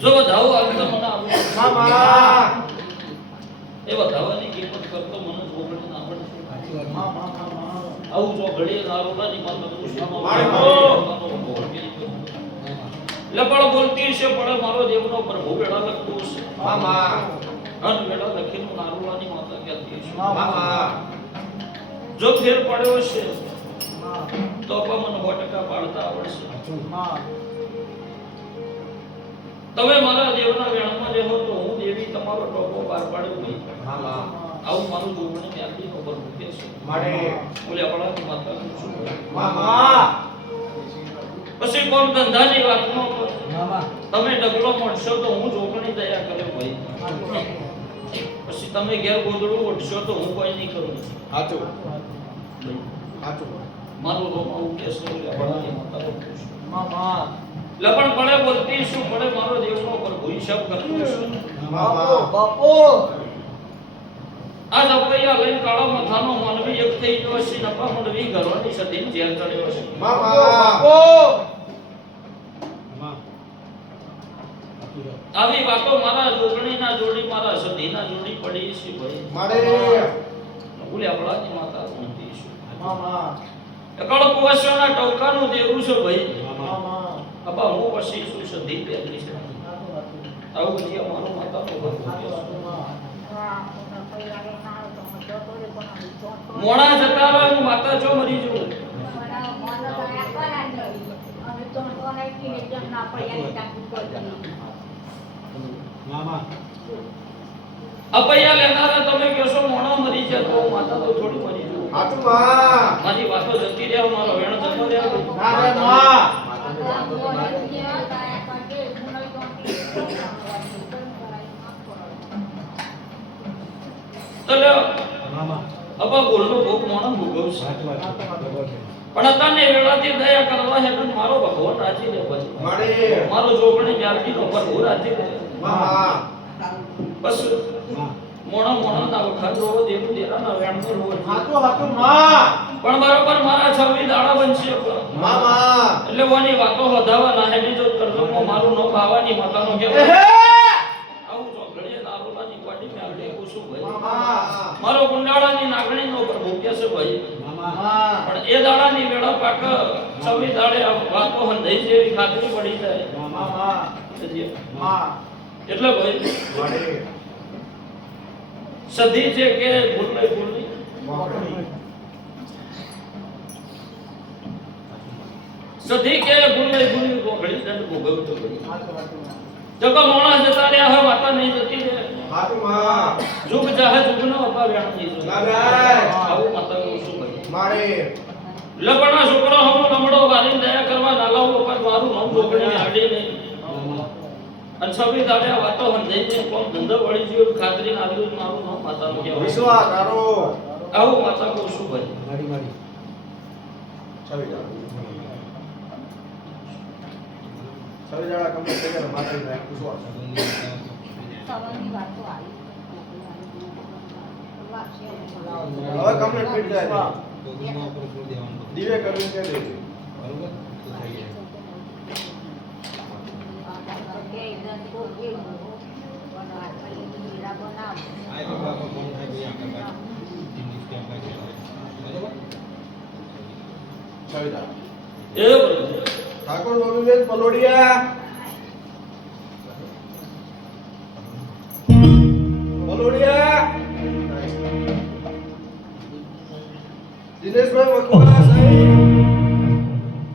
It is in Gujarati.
જો વધાવો આવે તો મને આવું મામા એ વધાવાની કિંમત કરતો મને જોગણી ના પડશે મામા આવું જો ઘડીએ નારોડાની માતા કૃષ્ણનો લપડ બોલતી છે પણ મારો દેવનો પ્રભુ બેડા લખતો છે મામા અન બેડા લખીનું નારોડાની માતા કહેતી છે મામા જો ફેર પડ્યો છે તો પણ મને 100% પાડતા આવડશે તમે મારા દેવના વેણમાં જે હો તો હું દેવી તમારો ટોપો પાર પાડ્યો નહીં મામા આવું મારું જોગણી ત્યાંથી ખબર મૂકે છે મારે બોલે આપણાથી માતા છું મામા પછી કોમ ધંધાની વાત ન કરો મામા તમે ડગલો મળશો તો હું જોગણી દયા કરે ભાઈ પછી તમે ઘેર ગોદડું ઉઠશો તો હું કોઈ નહીં કરું સાચું સાચું મારું રોમ આવું કેસે બોલે આપણાથી માતા છું મામા લપણ પડે બોલતી શું પડે મારો દેવનો પર હિસાબ કરતો છું બાપો બાપો આજ અપૈયા લઈને કાળા મથાનો માનવી એક થઈ ગયો છે નફા મંડવી ઘરવાની સદીન જેલ ચડ્યો છે મામા બાપો આવી વાતો મારા જોગણીના જોડી મારા સદીના જોડી પડી છે ભાઈ મારે બોલે આપણાની માતા બોલતી છે મામા એકળ કુવાસોના ટોકાનું દેવું છે ભાઈ મામા અબા હું પછી શું સદી પેલી છે આવું જે મારો માતા તો મોણા જતા રહે હું માતા જો મરી જઉં મામા અપૈયા લેનારા તમે કહેશો મોણા મરી જાય તો માતા તો થોડી મરી જઉં સાચું માં મારી વાતો જતી રહે મારો વેણ જતો રહે ના રે માં તો લે અબા બોલનો ભોગ મોણો ભોગવશે. પણ તને વેળાથી દયા કરવા હે પણ મારો ભગવાન રાજી રે પછી મારો જોગણી મ્યાલડી નો પર હું રાજી રે બસ મોણો ના વખત રોવો દેવું દેરા ના વેણ પર રોવો હાતું માં પણ બરોબર મારા 26 દાડા બનશે એટલે ઓની વાતો વધાવા ના હે બીજો કરજો મારું નો ભાવાની માતાનો કે આવું ચોકડીએ દારૂલાની પાટી મ્યાલડી કુસુ ભાઈ મારો ગુંડાળાની નાગણી નો પર ભૂક્યા છે ભાઈ પણ એ દાડાની વેળા પાક 26 દાડે વાતો હંધાઈ જેવી ખાતરી પડી જાય એટલે ભાઈ સધી છે કે ભૂલ સધી કે ભૂલ ગોખડી દંડ ભોગવતો જગો મોણા જતા રહ્યા હવે વાતા નહીં જતી રે જુગ જાહે જુગનો અપા વ્યાણ નહીં આવું માતા શું ભાઈ મારે લપણા છોકરો હમો લમડો વાલીને દયા કરવા નાલાઓ પર મારું નામ જોગણી આડી નહીં અને 26 દાડે આ વાતો હંધાઈ છે કોમ ધંધો વળી ગયો ખાતરી નાલ્યું મારું નામ માતાનો કહેવાય વિશ્વાસ તારો આવું માતા કહું છું ભાઈ મારી 26 દાડા કમ્પ્લીટ થઈ ગયા માતા ને વિશ્વાસ સવાની વાતો આવી હવે કમ્પ્લીટ ફિટ જાય દીવે કરવું કે દે બરોબર તો થઈ જાય કે ઇધર કો કે બના ખાલી મીરા બનાવ આય બાબા કો કોણ થાય ભઈ આકા બાજુ ટીમ સ્ટેપ લાગે બરોબર 26 દાડા એ ઠાકોર ગોવિંદ પલોડિયા દિનેશભાઈ વકવાસ